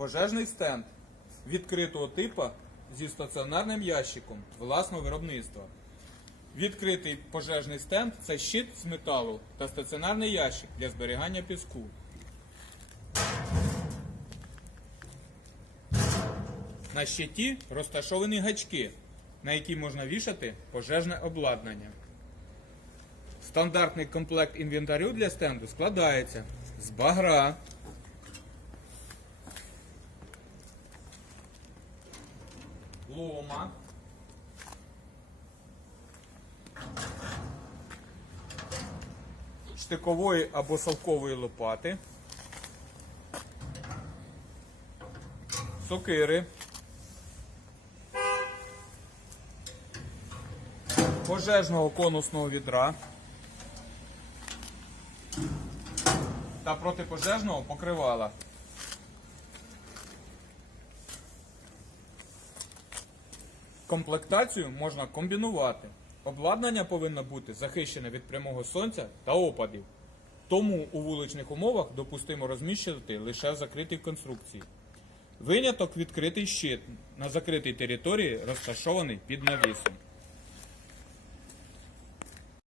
Пожежний стенд відкритого типу зі стаціонарним ящиком власного виробництва. Відкритий пожежний стенд це щит з металу та стаціонарний ящик для зберігання піску. На щиті розташовані гачки, на які можна вішати пожежне обладнання. Стандартний комплект інвентарю для стенду складається з багра, лома, штикової або совкової лопати, сокири, пожежного конусного відра. Та протипожежного покривала. Комплектацію можна комбінувати. Обладнання повинно бути захищене від прямого сонця та опадів. Тому у вуличних умовах допустимо розміщувати лише в закритій конструкції. Виняток відкритий щит на закритій території розташований під навісом.